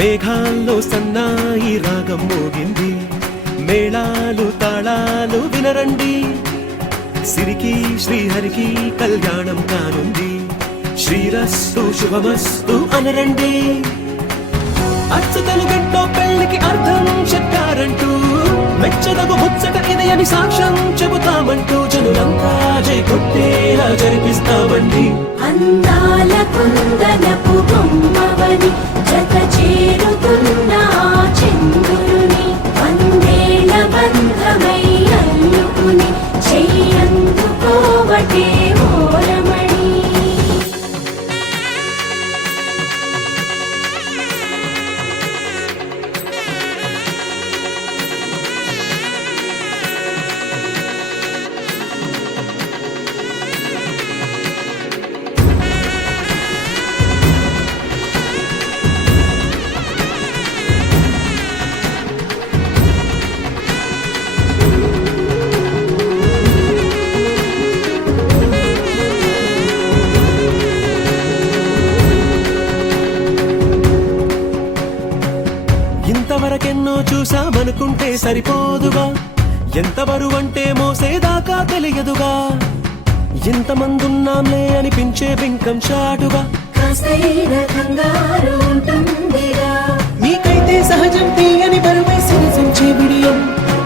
మేఘాల్లో సన్నాయి రాగం మోగింది, మేళాలు తాళాలు వినరండి, సిరికి శ్రీహరికి కళ్యాణం కానుంది, శ్రీరస్తు శుభమస్తు అనరండి. అచ్చతలు గంటో పెళ్లికి అర్థం చెప్పారంటూ, మెచ్చదగు ముచ్చట ఇది అని సాక్ష్యం చెబుతామంటూ, జనులంతా జై కొట్టేలా జరిపిస్తామండి. అందాల కుందనపు బొమ్మవని జత చేరుతున్న చంద్రుని, వందేల బంధమై అల్లుకుని చెయ్యందుకోవటే ఓరమణి. ఇంతవరకెన్నో చూసామనుకుంటే సరిపోదుగా, ఎంత బరువంటే మోసేదాకా తెలియదుగా, ఇంతమందున్నాంలే అనిపించే బింకం చాటుగా, కాస్తైన కంగారు ఉంటుందిగా. మీకైతే సహజం తీయని బరువే సిరిసించే బిడియం,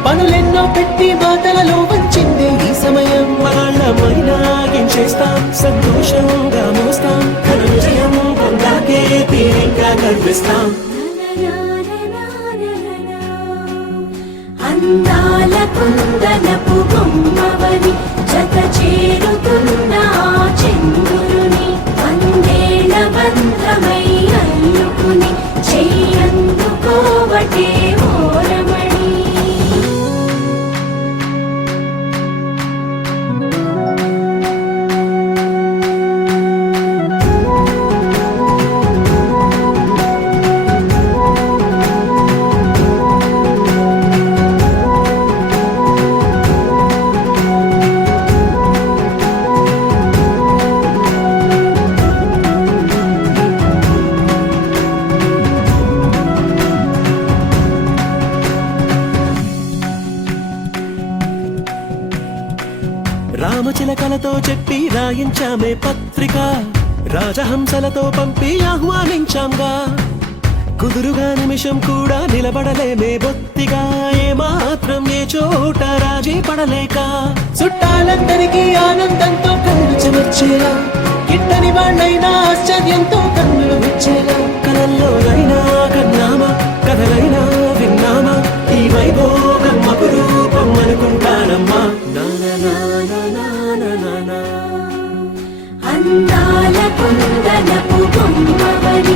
పనులెన్నో పెట్టి మాటలలో వంచిందే ఈ సమయం. వాళ్ళమైనా గించేస్తాం, సంతోషంగా మోస్తాం, ఘన విజయం పొందాకే తీరిగ్గా గర్విస్తాం. అందాల కుందనపు బొమ్మవని జత చేరుతున్న చంద్రుని, వందేల బంధమై అల్లుకుని చెయ్యందుకోవటే ఓరమణి. రామచిలకలతో చెప్పి రాయించామే పత్రిక, రాజహంసలతో పంపి ఆహ్వానించాంగా, కుదురుగా నిమిషం కూడా నిలబడలేమే బొత్తిగా, ఏ మాత్రం ఏ చోట రాజీ పడలేక, చుట్టాలందరికీ ఆనందంతో కళ్ళు చెమర్చేలా, గిట్టని వాళ్ళైనా ఆశ్చర్యంతో కన్నులు విచ్చేలా, కలల్లోనైనా కన్నామా కథలైనా విన్నామా, ఈ వైభోగం అపురూపం అనుకుంటానమ్మా. అందాల కుందనపు బొమ్మవని